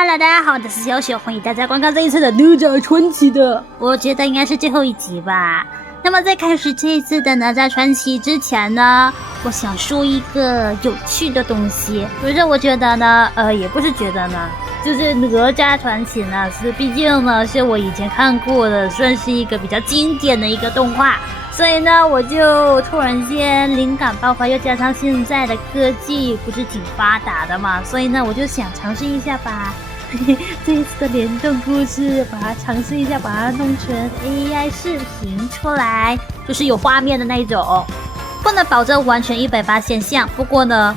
Hello， 大家好，我是小雪，欢迎大家观看这一次的《哪吒传奇》的，我觉得应该是最后一集吧。那么在开始这一次的《哪吒传奇》之前呢，我想说一个有趣的东西，就是我觉得呢，也不是觉得呢，就是《哪吒传奇》呢，毕竟呢是我以前看过的，算是一个比较经典的一个动画。所以呢，我就突然间灵感爆发，又加上现在的科技不是挺发达的嘛，所以呢，我就想尝试一下把这一次的联动故事，把它尝试一下，把它弄成 AI 视频出来，就是有画面的那种，不能保证完全180%像，不过呢，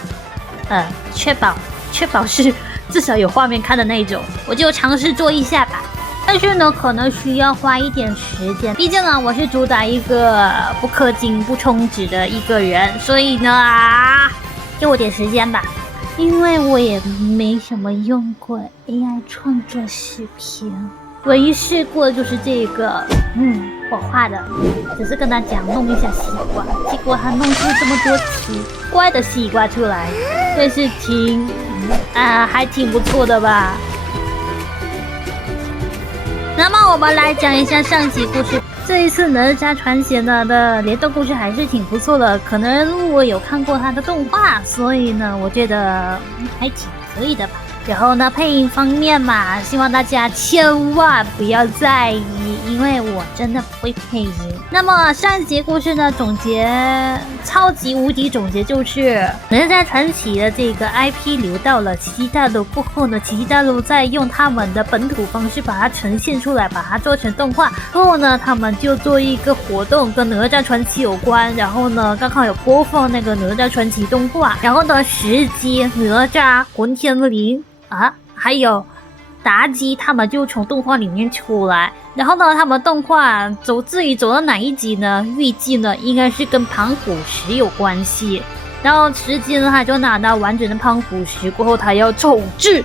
确保是至少有画面看的那种，我就尝试做一下吧。但是呢，可能需要花一点时间，毕竟呢，我是主打一个不氪金、不充值的一个人，所以呢，给我点时间吧，因为我也没什么用过 AI 创作视频，唯一试过的就是这个，我画的，只是跟他讲弄一下西瓜，结果他弄出这么多奇怪的西瓜出来，所以是还挺不错的吧。那么我们来讲一下上集故事。这一次哪吒传奇呢的联动故事还是挺不错的，可能我有看过它的动画，所以呢我觉得还挺可以的吧。然后呢配音方面嘛，希望大家千万不要在意，因为我真的不会配音。那么上一集故事呢总结，超级无敌总结就是哪吒传奇的这个 IP 流到了奇迹大陆过后呢，奇迹大陆再用他们的本土方式把它呈现出来，把它做成动画后呢，他们就做一个活动跟哪吒传奇有关，然后呢刚好有播放那个哪吒传奇动画，然后呢石矶、哪吒、混天绫还有妲己他们就从动画里面出来，然后呢他们动画至于走到哪一集呢，预计呢应该是跟盘古石有关系，然后石矶呢他就拿到完整的盘古石过后，他要统治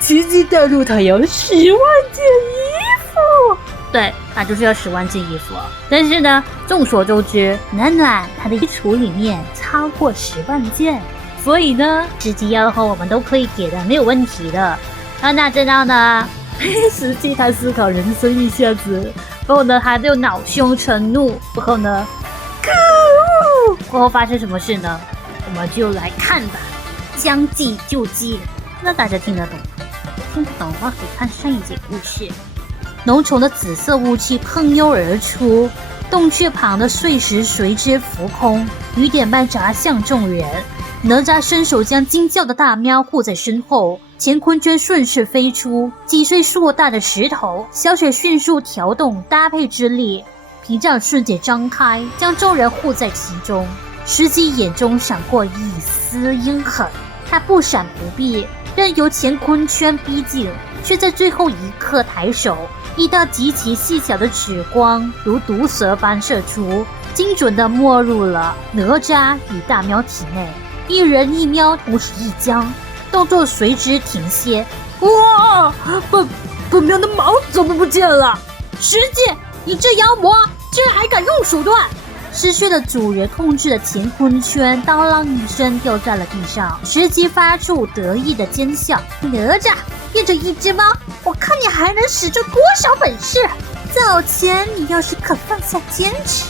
奇迹大陆，他要10万件衣服，对，他就是要10万件衣服。但是呢众所周知，暖暖他的衣橱里面超过10万件，所以呢石矶要的话我们都可以给的，没有问题的。那知道呢石矶他思考人生一下子，然后呢他就恼羞成怒，然后呢可恶，过后发生什么事呢，我们就来看吧。将计就计，那大家听得懂，听不懂的话可以看上一节故事。浓稠的紫色雾气喷涌而出，洞穴旁的碎石随之浮空，雨点般砸向众人。哪吒伸手将惊叫的大喵护在身后，乾坤圈顺势飞出，击碎硕大的石头，小水迅速调动搭配之力，屏障瞬间张开，将众人护在其中。石矶眼中闪过一丝阴狠，他不闪不避，任由乾坤圈逼近，却在最后一刻抬手，一道极其细小的指光如毒蛇般射出，精准地没入了哪吒与大喵体内。一人一喵同时一僵，动作随之停歇。哇！本喵的毛怎么不见了？石矶，你这妖魔居然还敢用手段！失去了主人控制的乾坤圈当啷一声掉在了地上，石矶发出得意的奸笑。哪吒，变成一只猫，我看你还能使出多少本事！早前你要是肯放下坚持，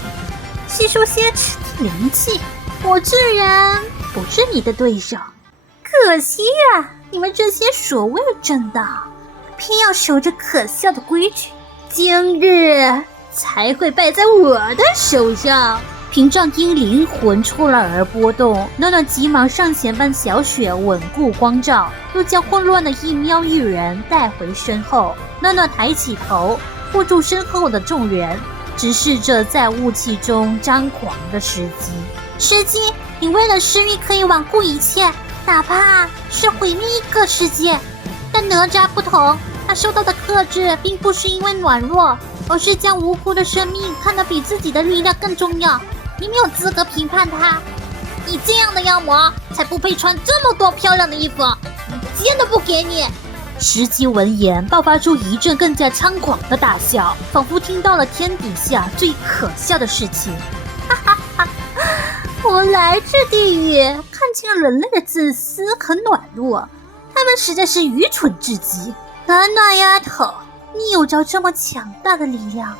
吸收些吃的灵气，我自然不是你的对手。可惜啊，你们这些所谓正道，偏要守着可笑的规矩，今日才会败在我的手上。屏障因灵魂出来而波动，暖暖急忙上前帮小雪稳固光照，又将混乱的一喵一人带回身后。暖暖抬起头，护住身后的众人，直视着在雾气中张狂的石矶。石矶，你为了私欲可以罔顾一切，哪怕是毁灭一个世界。但哪吒不同，他受到的克制并不是因为软弱，而是将无辜的生命看得比自己的力量更重要。你没有资格评判他，你这样的妖魔才不配穿这么多漂亮的衣服，一件都不给你。石矶闻言爆发出一阵更加猖狂的大笑，仿佛听到了天底下最可笑的事情。哈哈哈！我来自地狱，看清了人类的自私和软弱，他们实在是愚蠢至极。暖暖丫头，你有着这么强大的力量，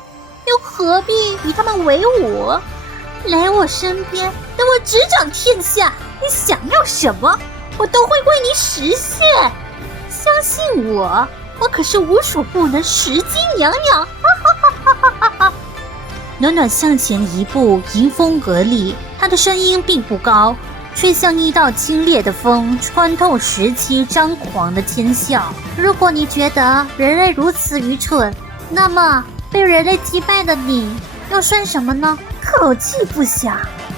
又何必与他们为伍？来我身边，等我执掌天下，你想要什么，我都会为你实现。相信我，我可是无所不能石矶娘娘！暖暖向前一步，迎风而立，她的声音并不高，却像一道清冽的风，穿透石矶张狂的天笑。如果你觉得人类如此愚蠢，那么被人类击败的你又算什么呢？口气不小，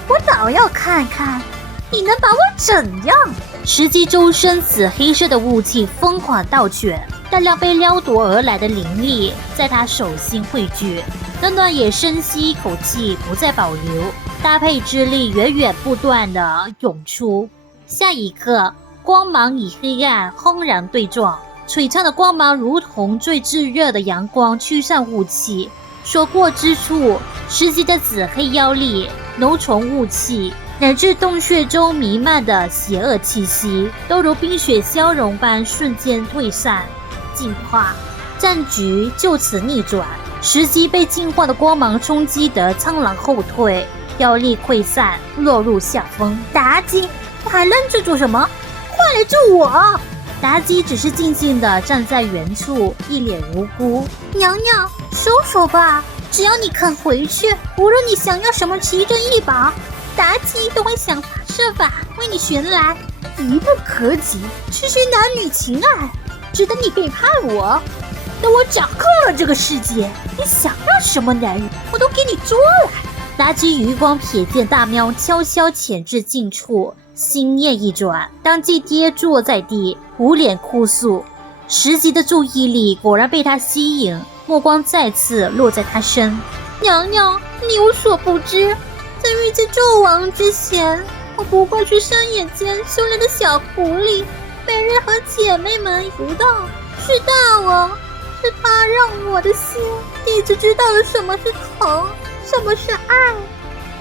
我倒要看看你能把我怎样。石矶周身紫黑色的雾气疯狂倒卷，大量被撩夺而来的灵力在他手心汇聚。暖暖也深吸一口气，不再保留，搭配之力源源不断地涌出。下一刻，光芒与黑暗轰然对撞，璀璨的光芒如同最炙热的阳光驱散雾气，所过之处，石矶的紫黑妖力、浓重雾气乃至洞穴中弥漫的邪恶气息，都如冰雪消融般瞬间退散净化，战局就此逆转。石矶被净化的光芒冲击得苍狼后退，妖力溃散，落入下风。妲己，你还愣着做什么？快来救我！妲己只是静静地站在原处，一脸无辜。娘娘，收手吧，只要你肯回去，无论你想要什么奇珍异宝，妲己都会想法设法为你寻来。愚不可及，区区男女情爱，值得你背叛我？等我掌控了这个世界，你想要什么男人，我都给你捉来。妲己余光瞥见大喵悄悄潜至近处，心念一转，当即跌坐在地，捂脸哭诉。石矶的注意力果然被他吸引，目光再次落在他身。娘娘，你有所不知，在遇见纣王之前，我不过是山野间修炼的小狐狸，每日和姐妹们游荡。是大王，是他让我的心第一次知道了什么是疼，什么是爱。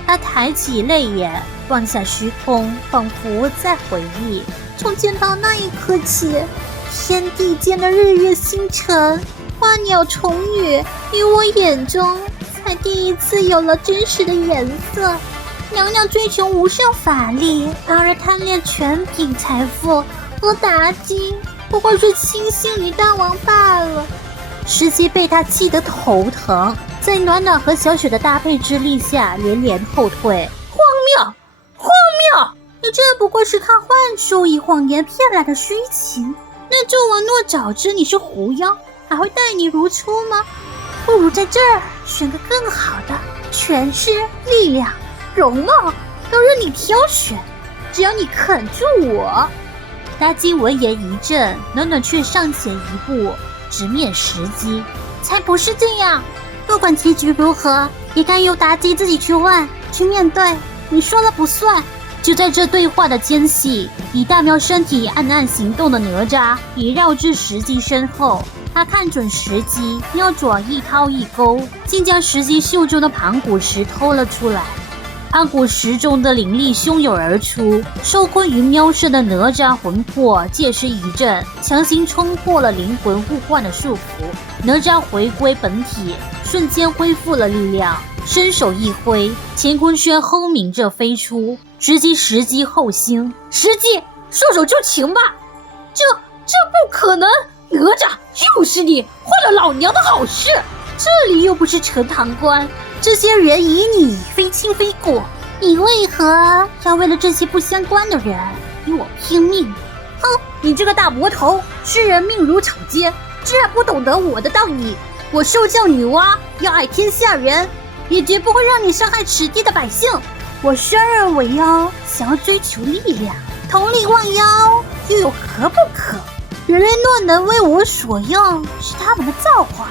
他抬起泪眼，望向虚空，仿佛在回忆。从见到那一刻起，天地间的日月星辰、花鸟虫语，于我眼中才第一次有了真实的颜色。娘娘追求无上法力，而贪恋权柄财富，而妲己不过是轻信于大王罢了。石矶被他气得头疼，在暖暖和小雪的搭配之力下连连后退。荒谬！荒谬！你这不过是靠幻术以谎言骗来的虚情。那纣王若早知你是狐妖，还会待你如初吗？不如在这儿选个更好的，权势、力量、容貌都任你挑选，只要你肯助我。妲己闻言一震，暖暖却上前一步，直面石矶。才不是这样，不管结局如何，也该由妲己自己去问，去面对，你说了不算。就在这对话的间隙，以大喵身体暗暗行动的哪吒已绕至石矶身后。他看准时机，妙爪一掏一勾，竟将石矶袖中的盘古石偷了出来。盘古石中的灵力汹涌而出，受困于喵身的哪吒魂魄借势一震，强行冲破了灵魂互换的束缚。哪吒回归本体，瞬间恢复了力量，伸手一挥，乾坤圈轰鸣着飞出，直击石矶后心。石矶，束手就擒吧！这不可能！哪吒，又是你坏了老娘的好事！这里又不是陈塘关，这些人以你非亲非故，你为何要为了这些不相关的人与我拼命？哼，你这个大魔头，世人命如草芥，自然不懂得我的道义。我受教女娲，要爱天下人，也绝不会让你伤害此地的百姓。我生而为妖，想要追求力量，同理万妖，又有何不可？人类若能为我所用，是他们的造化。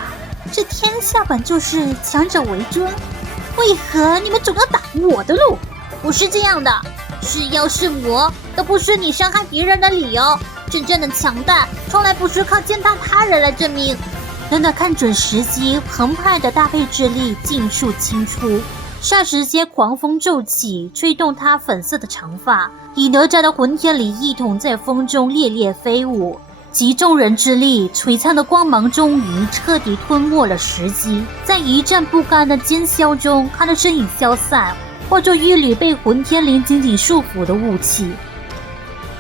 这天下本就是强者为尊，为何你们总要挡我的路？不是这样的，是妖是魔都不是你伤害别人的理由。真正的强大，从来不是靠践踏他人来证明。暖暖看准时机，澎湃的搭配之力尽数倾出，霎时间狂风骤起，吹动她粉色的长发，以哪吒的混天绫一同在风中猎猎飞舞。集众人之力，璀璨的光芒终于彻底吞没了时机。在一阵不甘的尖啸中，他的身影消散，化作一缕被混天绫紧紧束缚的雾气。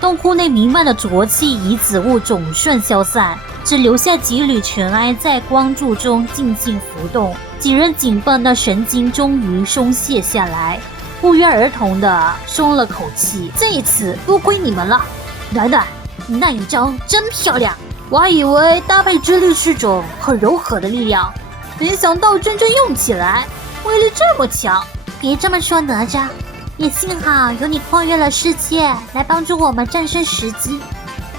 洞窟内弥漫的浊气以紫雾总瞬消散，只留下几缕尘埃在光柱中静静浮动。几人紧绷的神经终于松懈下来，不约而同地松了口气。这一次多亏你们了，暖暖，你那一招真漂亮！我还以为搭配之力是种很柔和的力量，没想到真正用起来威力这么强。别这么说，哪吒，也幸好有你跨越了世界来帮助我们战胜时机。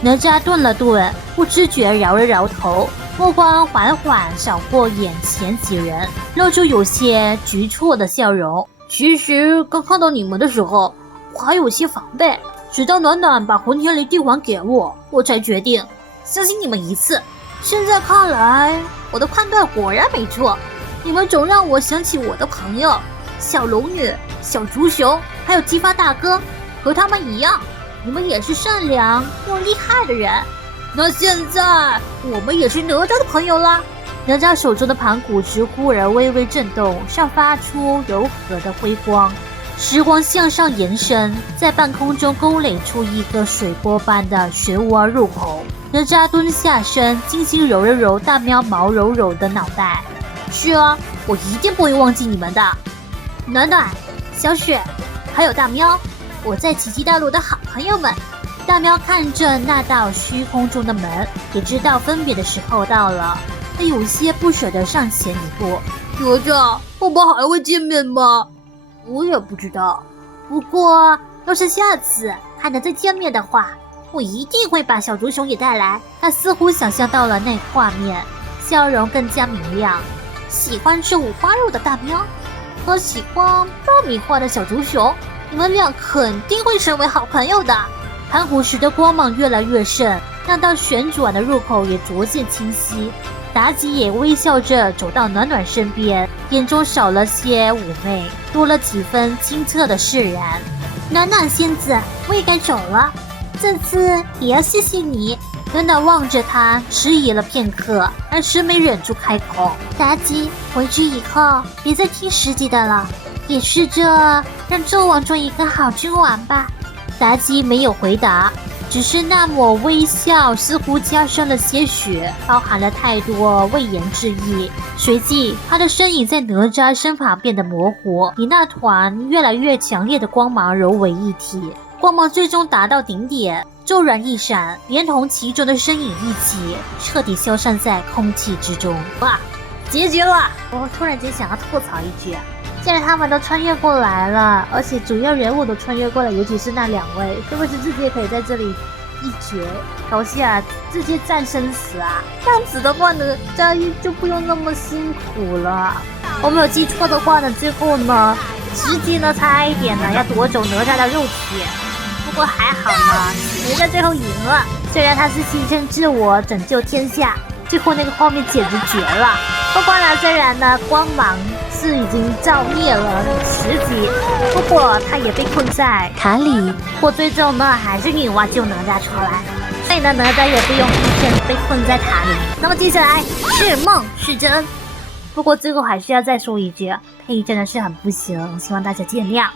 哪吒顿了顿，不知觉摇了摇头，目光缓缓扫过眼前几人，露出有些局促的笑容。其实刚看到你们的时候，我还有些防备，直到暖暖把混天绫递还给我，我才决定相信你们一次。现在看来，我的判断果然没错，你们总让我想起我的朋友小龙女、小竹熊，还有姬发大哥，和他们一样，你们也是善良又厉害的人。那现在我们也是哪吒的朋友啦。哪吒手中的盘古石忽而微微震动，散发出柔和的辉光。时光向上延伸，在半空中勾勒出一个水波般的漩涡入口。哪吒蹲下身，精心揉了揉大喵毛柔柔的脑袋。是啊，我一定不会忘记你们的。暖暖、小雪，还有大喵，我在奇迹大陆的好朋友们。大喵看着那道虚空中的门，也知道分别的时候到了。他有些不舍得上前一步。哪吒，我们还会见面吗？我也不知道，不过要是下次还能再见面的话，我一定会把小竹熊也带来。他似乎想象到了那画面，笑容更加明亮。喜欢吃五花肉的大喵和喜欢爆米花的小竹熊，你们俩肯定会成为好朋友的。盘古石的光芒越来越盛，那道旋转的入口也逐渐清晰。妲己也微笑着走到暖暖身边，眼中少了些妩媚，多了几分清澈的释然。暖暖仙子，我也该走了，这次也要谢谢你。暖暖望着他，迟疑了片刻，还是没忍住开口：妲己，回去以后别再听十级的了，也试着让纣王做一个好君王吧。妲己没有回答，只是那抹微笑似乎加深了些许，包含了太多未言之意。随即他的身影在哪吒身旁变得模糊，以那团越来越强烈的光芒揉为一体。光芒最终达到顶点，骤然一闪，连同其中的身影一起彻底消散在空气之中。哇，结局了！我突然间想要吐槽一句，既然他们都穿越过来了，而且主要人物都穿越过来，尤其是那两位，是不是直接可以在这里一决高下，直接战生死啊？这样子的话呢，佳玉就不用那么辛苦了。我没有记错的话呢，最后呢，直接呢差一点呢要夺走哪吒的肉体，不过还好呢，哪吒最后赢了。虽然他是牺牲自我拯救天下，最后那个画面简直绝了。不过呢，虽然呢光芒是已经照灭了10级，不过他也被困在塔里。不过最终呢，还是女娲救哪吒出来，所以呢，哪吒也不用牺牲被困在塔里。那么接下来是梦是真，不过最后还是要再说一句，配音真的是很不行，希望大家见谅。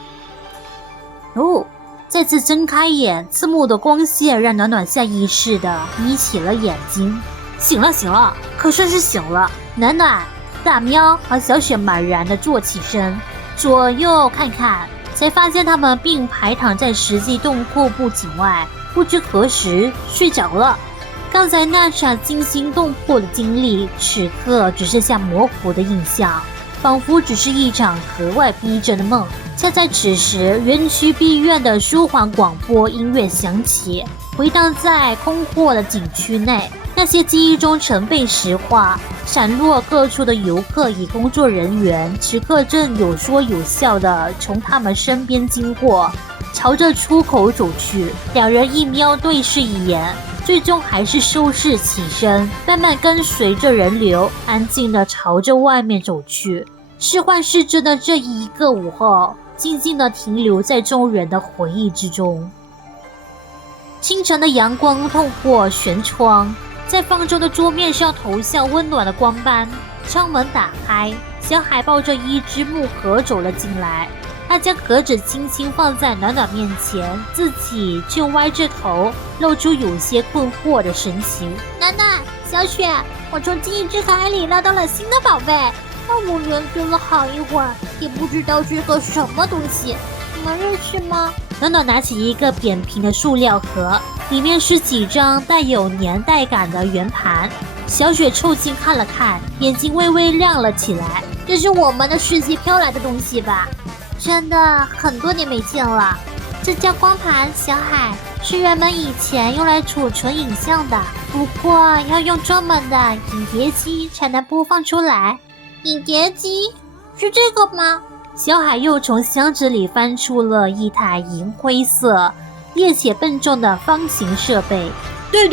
哦，再次睁开眼，刺目的光线让暖暖下意识地眯起了眼睛。醒了，可算是醒了。暖暖、大喵和小雪茫然地坐起身，左右看看，才发现他们并排躺在实际洞窟不景外，不知何时睡着了。刚才那场惊心动魄的经历，此刻只剩下模糊的印象，仿佛只是一场格外逼真的梦。恰在此时，园区碧苑的舒缓广播音乐响起，回荡在空阔的景区内。那些记忆中曾被石化、散落各处的游客与工作人员，此刻正有说有笑地从他们身边经过，朝着出口走去。两人一瞄对视一眼，最终还是收拾起身，慢慢跟随着人流，安静地朝着外面走去。是幻是真的这一个午后，静静地停留在众人的回忆之中。清晨的阳光透过悬窗，在方舟的桌面上投下温暖的光斑。窗门打开，小海抱着一只木盒走了进来。他将盒子轻轻放在暖暖面前，自己却歪着头，露出有些困惑的神情。暖暖，小雪，我从记忆之海里捞到了新的宝贝，但我研究了好一会儿，也不知道是个什么东西，你们认识吗？暖暖拿起一个扁平的塑料盒，里面是几张带有年代感的圆盘。小雪凑近看了看，眼睛微微亮了起来。这是我们的世界飘来的东西吧？真的很多年没见了。这叫光盘，小海，是人们以前用来储存影像的，不过要用专门的影碟机才能播放出来。影碟机是这个吗？小海又从箱子里翻出了一台银灰色、略且笨重的方形设备。对，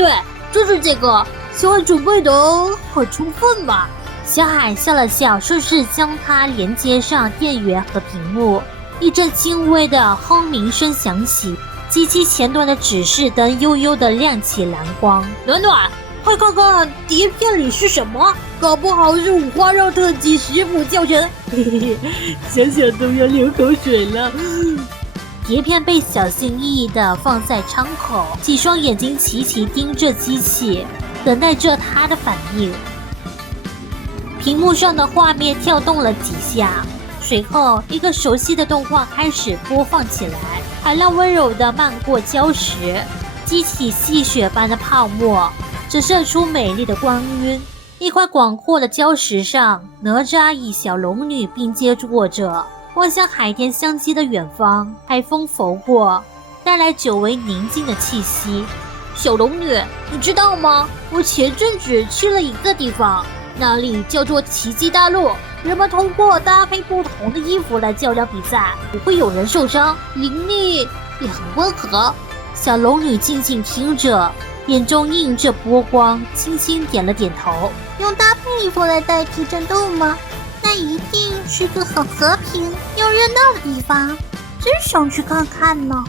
就是这个。小海准备得很充分吧？小海笑了笑，顺势将它连接上电源和屏幕。一阵轻微的轰鸣声响起，机器前端的指示灯悠悠地亮起蓝光。暖暖，快看看碟片里是什么，搞不好是五花肉特级食谱教程。嘿嘿，想想都要流口水了。碟片被小心翼翼地放在窗口，几双眼睛齐齐盯着机器，等待着它的反应。屏幕上的画面跳动了几下，随后一个熟悉的动画开始播放起来，海浪温柔地漫过礁石，激起细雪般的泡沫，折射出美丽的光晕。一块广阔的礁石上，哪吒与小龙女并肩坐着，望向海天相接的远方。海风拂过，带来久违宁静的气息。小龙女，你知道吗？我前阵子去了一个地方，那里叫做奇迹大陆，人们通过搭配不同的衣服来较量比赛，不会有人受伤，灵力也很温和。小龙女静静听着，眼中映着波光，轻轻点了点头。用搭配衣服来代替战斗吗？那一定是个很和平又热闹的地方，真想去看看呢。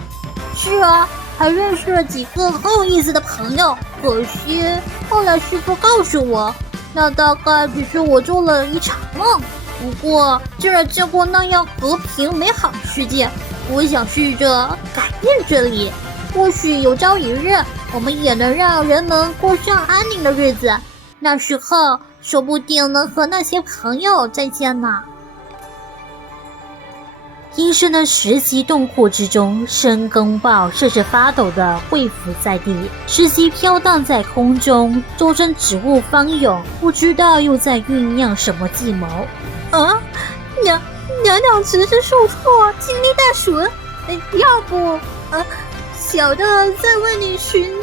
是啊，还认识了几个很有意思的朋友，可惜后来师傅告诉我，那大概只是我做了一场梦。不过既然见过那样和平美好的世界，我想试着改变这里，或许有朝一日我们也能让人们过上安宁的日子，那时候说不定能和那些朋友再见呢。阴森的石级洞窟之中，申公豹甚至发抖地跪伏在地，石级飘荡在空中，周身植物翻涌，不知道又在酝酿什么计谋。娘娘只是受挫，精力大损。要不，小的再为你寻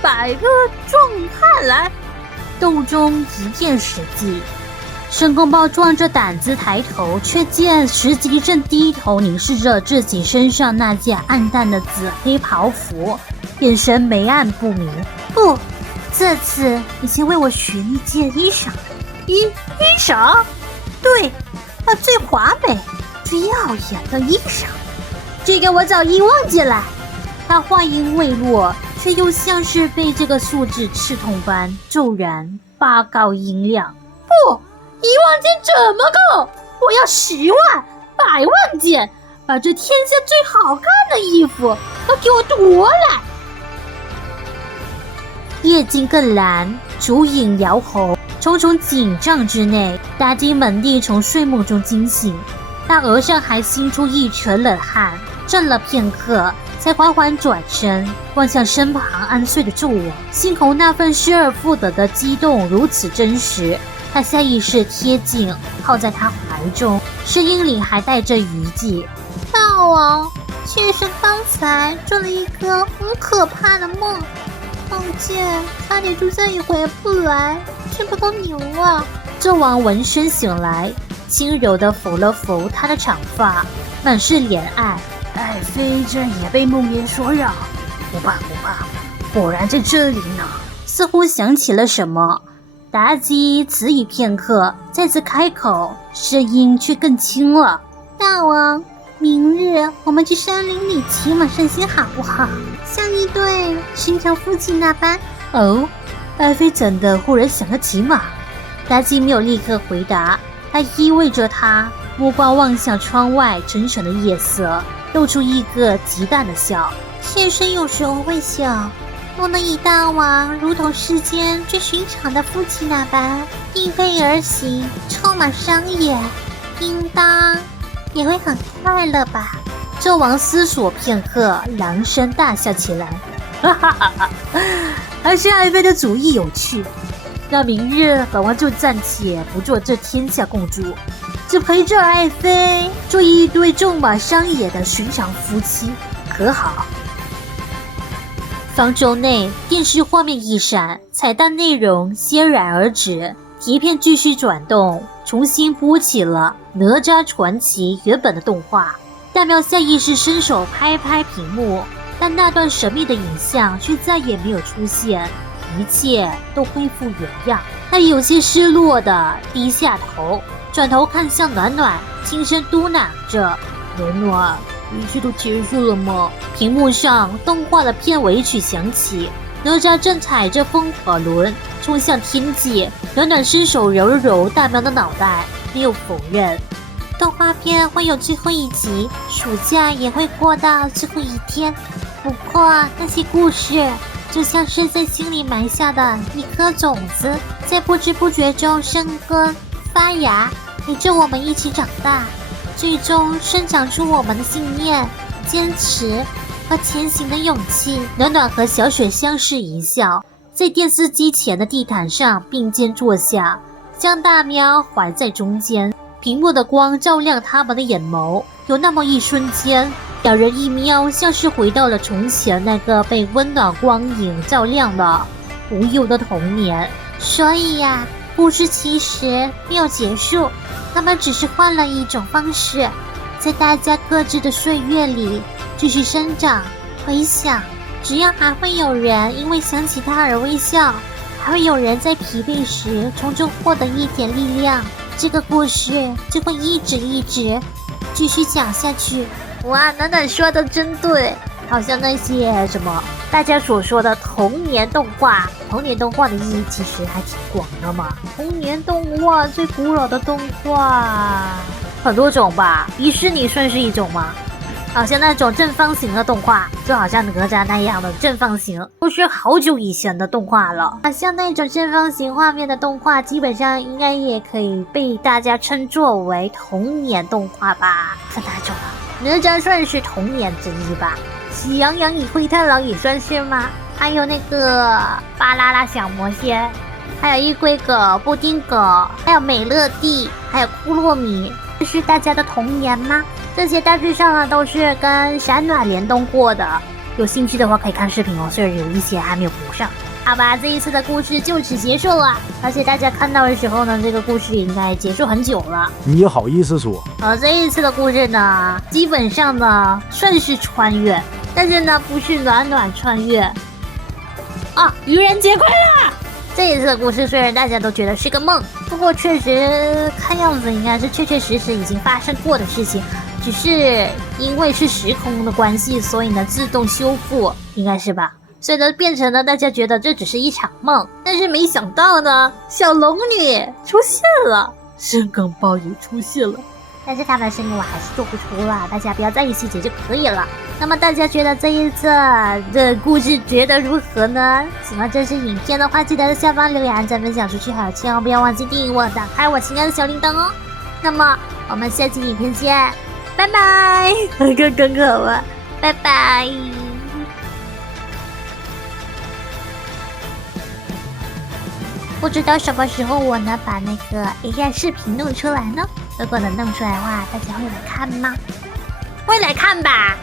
100个壮汉来。洞中一片死寂。申公豹壮着胆子抬头，却见石级正低头凝视着自己身上那件暗淡的紫黑袍服，眼神眉暗不明。不，这次你先为我寻一件衣裳。衣裳？对，最华美、最耀眼的衣裳。这个我早已忘记了。他话音未落，却又像是被这个数字刺痛般骤然拔高音量。不，10000件怎么够？我要10万、100万件，把这天下最好看的衣服都给我夺来！夜静更蓝，烛影摇红，重重紧帐之内，大金满地从睡梦中惊醒，他额上还sinh出一层冷汗，站了片刻，才缓缓转身，望向身旁安睡的纣王，心头那份失而复得的激动如此真实。他下意识贴近，靠在他怀中，声音里还带着余悸。大王，妾身刚才做了一个很可怕的梦，梦见差点就再也回不来，真不够牛啊！纣王闻声醒来，轻柔地抚了抚他的长发，满是怜爱。爱妃这也被梦魇所扰，不怕，果然在这里呢。似乎想起了什么，妲己迟疑片刻，再次开口，声音却更轻了。大王，明日我们去山林里骑马散心好不好？像一对寻常夫妻那般。哦，爱妃怎的忽然想要骑马？妲己没有立刻回答，她依偎着他，目光望向窗外沉沉的夜色，露出一个极淡的笑。妾身有时候会想，若能以大王如同世间最寻常的夫妻那般并飞而行，策马商野，应当也会很快乐吧。纣王思索片刻，朗声大笑起来，哈哈哈哈！还是爱妃的主意有趣。那明日本王就暂且不做这天下共主，只陪着爱妃做一对纵马商野的寻常夫妻，可好？方舟内电视画面一闪，彩蛋内容戛然而止，碟片继续转动，重新播起了《哪吒传奇》原本的动画。大喵下意识伸手拍拍屏幕，但那段神秘的影像却再也没有出现，一切都恢复原样。他有些失落地低下头，转头看向暖暖，轻声嘟囔着：“暖暖，一切都结束了吗？”屏幕上动画的片尾曲响起，哪吒正踩着风火轮冲向天际，暖暖伸手揉了揉大喵的脑袋，没有否认。动画片会有最后一集，暑假也会过到最后一天。不过那些故事就像是在心里埋下的一颗种子，在不知不觉中生根发芽，陪着我们一起长大，最终生长出我们的信念、坚持和前行的勇气。暖暖和小雪相视一笑，在电视机前的地毯上并肩坐下，将大喵怀在中间。屏幕的光照亮他们的眼眸，有那么一瞬间，两人一喵像是回到了从前那个被温暖光影照亮的无忧的童年。所以呀，故事其实没有结束，他们只是换了一种方式，在大家各自的岁月里继续生长回想。只要还会有人因为想起他而微笑，还会有人在疲惫时从中获得一点力量，这个故事就会一直继续讲下去。哇，暖暖说的真对，好像那些什么大家所说的童年动画的意义其实还挺广的嘛。童年动画最古老的动画很多种吧，迪士尼算是一种吗？好像那种正方形的动画，就好像哪吒那样的正方形，都是好久以前的动画了。像那种正方形画面的动画，基本上应该也可以被大家称作为童年动画吧。分哪种啊？哪吒算是童年之一吧。喜羊羊与灰太狼也算是吗？还有那个巴啦啦小魔仙，还有一龟狗、布丁狗，还有美乐蒂，还有库洛米，这是大家的童年吗？这些大致上呢都是跟闪暖联动过的，有兴趣的话可以看视频哦，虽然有一些还没有补上。好吧，这一次的故事就此结束了，而且大家看到的时候呢，这个故事应该结束很久了。你好意思说？这一次的故事呢，基本上呢算是穿越，但是呢不是暖暖穿越啊！愚人节快乐！这一次的故事虽然大家都觉得是个梦，不过确实看样子应该是确实已经发生过的事情，只是因为是时空的关系，所以呢自动修复，应该是吧？所以呢变成了大家觉得这只是一场梦，但是没想到呢，小龙女出现了，深更豹也出现了。但是他们的声音我还是做不出了，大家不要在意细节就可以了。那么大家觉得这一次的故事觉得如何呢？喜欢这支影片的话，记得在下方留言、按赞、分享出去，还有千万不要忘记订阅我，打开我亲爱的小铃铛哦。那么我们下期影片见，拜拜！更好啊，拜拜！不知道什么时候我能把那个 AI 视频弄出来呢？如果能弄出来的话，大家会来看吗？会来看吧。